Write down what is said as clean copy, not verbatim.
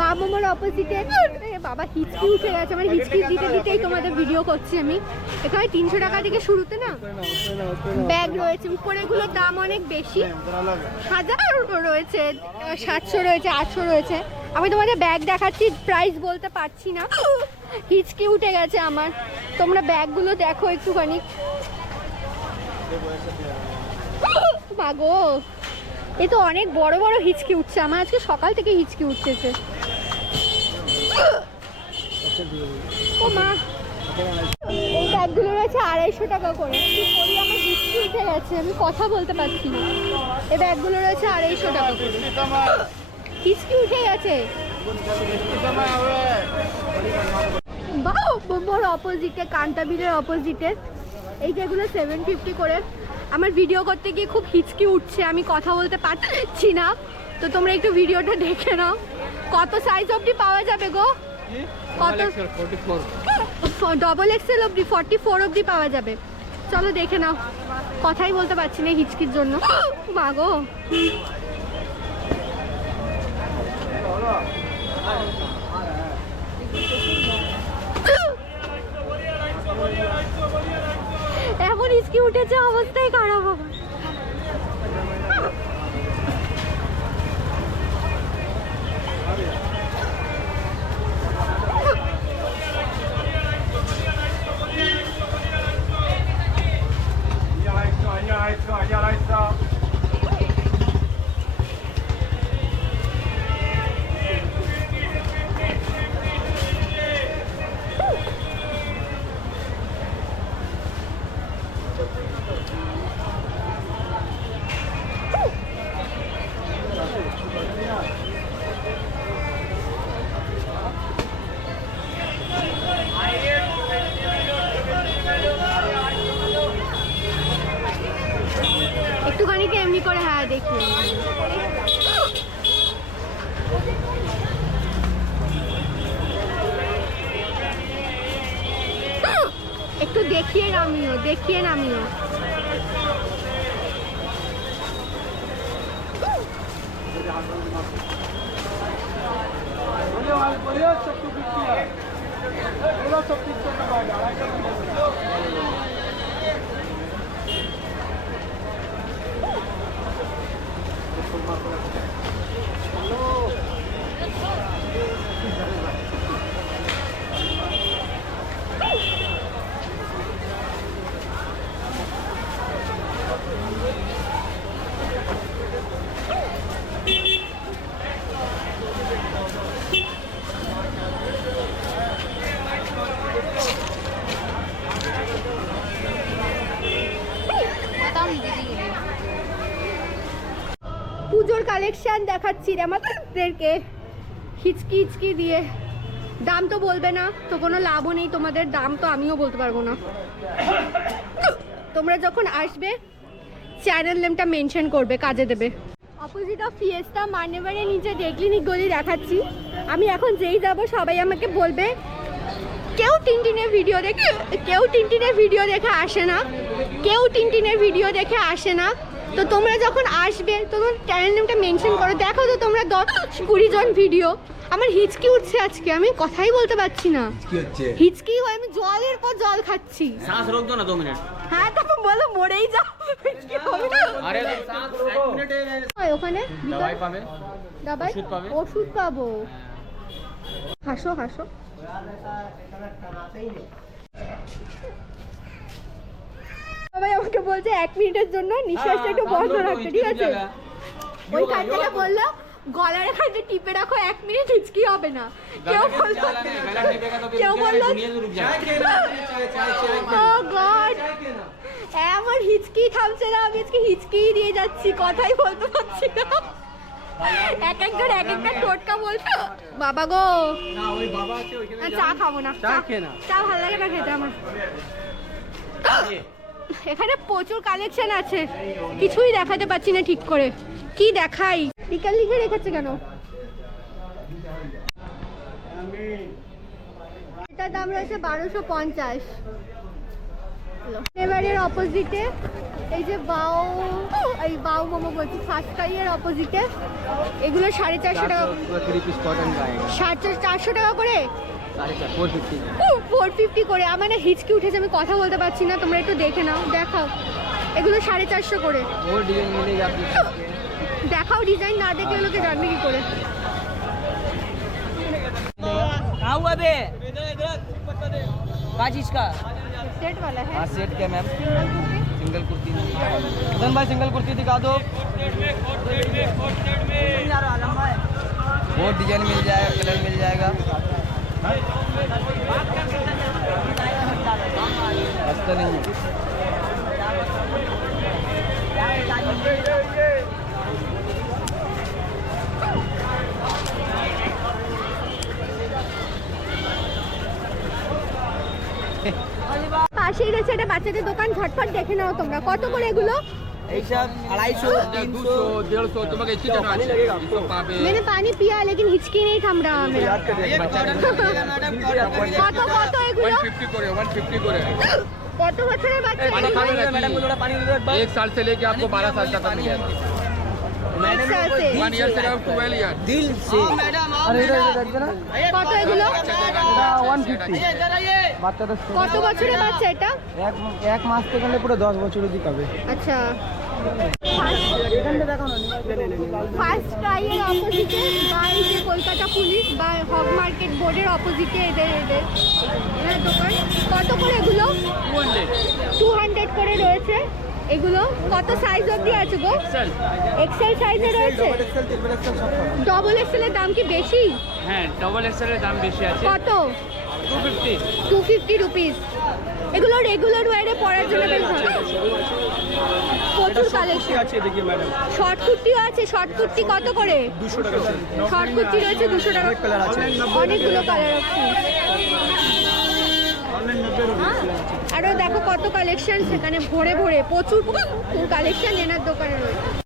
বাবা মার অপোজিটে বাবা হিচকি উঠে গেছে, মানে হিচকি দিতে দিতেই তোমাদের ভিডিও করছি আমি। এখানে 300 টাকা থেকে শুরুতে না ব্যাগ রয়েছে, উপরেগুলোর দাম অনেক বেশি, 1000 রয়েছে, 700 রয়েছে, 800 রয়েছে। আমি তোমাদের ব্যাগ দেখাচ্ছি, প্রাইস বলতে পারছি না, হিচকি উঠে গেছে আমার। তোমরা ব্যাগগুলো দেখো একটুখানি। মাগো, এ তো অনেক বড় বড় হিচকি উঠছে আমার, আজকে সকাল থেকে হিচকি উঠছে। ও মা, এই ব্যাগগুলো রয়েছে 250 টাকা করে। কি করি, আমার হিচকি উঠে গেছে, আমি কথা বলতে পারছি না। এই ব্যাগগুলো রয়েছে 250 টাকা করে, হিচকি উঠে গেছে। বাবার অপোজিটে, কান্টাবিলের অপোজিটে এই যেগুলো 750 করে। আমার ভিডিও করতে গিয়ে খুব হিচকি উঠছে, আমি কথা বলতে পারছি না, তো তোমরা একটু ভিডিওটা দেখে নাও। কত সাইজ অবধি পাওয়া যাবে গো? কত? ডবল এক্সেল অবধি, 44 অবধি পাওয়া যাবে। চলো দেখে নাও, কথাই বলতে পারছি না হিচকির জন্য। মা গো, এখন হিচকি উঠেছে, অবস্থাই খারাপ হবে। একটুখানি এমনি করে, হ্যাঁ দেখি একটু দেখিয়ে নামিও, দেখিয়ে নামিও। পুজোর কালেকশন দেখাচ্ছি রে আমাদেরকে, হিচকি হিচকি দিয়ে। দাম তো বলবে না তো কোনো লাভও নেই, তোমাদের দাম তো আমিও বলতে পারবো না। তোমরা যখন আসবে চ্যানেল নেমটা মেনশন করবে, কাজে দেবে। অপোজিট অফ ফিয়েস্তা মান্যবরের নিচে ডেকলিনিক গলি দেখাচ্ছি আমি। এখন যেই যাব সবাই আমাকে বলবে কেউ টিনটিনের ভিডিও দেখে, কেউ টিনটিনের ভিডিও দেখে আসে না, কেউ টিনটিনের ভিডিও দেখে আসে না। তো তোমরা যখন আসবে তখন চ্যানেল নেমটা মেনশন করো, দেখো তো তোমরা 10-20 জন ভিডিও। আমার হিচকি উঠছে আজকে, আমি কথাই বলতে পারছি না, হিচকি হয়, আমি জলের পর জল খাচ্ছি। শ্বাস রোক দাও না 2 মিনিট। হ্যাঁ তারপর বলো মরেই যাও, হিচকি হবে না। আরে 1 মিনিটে ওখানে দবাই পাবে, দবাই ওষুধ পাবে, ওষুধ পাবো। হাসো হাসো। সবাই আমাকে বলছে 1 মিনিটের জন্য নিঃশ্বাসটা একটু বন্ধ রাখতে, ঠিক আছে? ওই কাজটা বললো গলার এখানে টিপে রাখো 1 মিনিট, হিচকি হবে না। কেউ বললো, কেউ বললো ও গড, আমার হিচকি থামছে না, আমি আজকে হিচকি দিয়ে যাচ্ছি, কথাই বলতে পারছি না। এক একজন এক একটা টোটকা বলছো। বাবা গো, চা খাবো না, চা ভালো লাগে না খেতে আমার। এখানে প্রচুর কালেকশন আছে, কিছুই দেখাতে পাচ্ছি না ঠিক করে, কি দেখাই? বিকাল লিখে রেখেছে কেন? এটার দাম রয়েছে 1250। এবারের অপোজিটে এই যে বাউ মোমো বলছি, ফার্স্ট ফ্রাইয়ের অপোজিটে এগুলো 450 টাকা, 450 টাকা করে, 450 করে। আমার না হিচকি উঠেছে, আমি কথা বলতে পারছি না, তোমরা একটু দেখে নাও, দেখাও। এগুলো 450 করে। দেখাও ডিজাইন, না দেখে লোকে জানবে কি করে। सेट वाला है। हाँ सेट क्या मैम, सिंगल कुर्ती। मदन भाई सिंगल कुर्ती दिखा दो। वो डिजाइन मिल जाएगा, कलर मिल जाएगा। रास्ता नहीं है। পাশেই রয়েছে একটা বাচ্চাদের দোকান, ঝটপট দেখে নাও তোমরা। কত করে এগুলো? ऐसा 250, 300, 150 তোমাকে ইচ্ছে জানা আছে ইসব পাবে। मैंने पानी पिया लेकिन हिचकी नहीं थम रहा मेरा। কত কত এগুলো? 150 করে 150 করে। কত বছরের বাচ্চা? पानी खा रहे मैडम को थोड़ा पानी दे दो एक बार। 1 साल से लेके आपको 12 साल तक मिलेगा। एक साल से। 1 ईयर से लेकर 12 ईयर। दिल से। अरे इधर इधर देखो ना। কত এগুলো? এটা 150 বাচ্চাদের কত বছরের বাচ্চা এটা? এক মাস থেকে নিলে পুরো 10 বছর অবধি পাবে। আচ্ছা, ফার্স্ট ফ্রাইয়ের অপোজিটে বা এই যে কলকাতা পুলিশ বা হক মার্কেট বোর্ডের অপোজিটে এদের দোকান। কত করে এগুলো? 200 করে রয়েছে এগুলো। কত সাইজ অবধি আছে গো? এক্সেল সাইজে রয়েছে। ডবল এক্সেল এর দাম কি বেশি? হ্যাঁ, ডবল এক্সেল এর দাম বেশি আছে। কত? 250। 250 রুপিস। এগুলো রেগুলার ওয়ারে পরার জন্য বেশ ভালো। প্রচুর কালেকশন আছে देखिए मैडम। শর্ট কুর্তিও আছে। শর্ট কুর্তি কত করে? 200 টাকা। শর্ট কুর্তি রয়েছে 200 টাকা। কালার আছে। অনেকগুলো কালার আছে। আরো দেখো কত কালেকশন, সেখানে ভরে ভরে প্রচুর কালেকশন এনার দোকানে রয়েছে।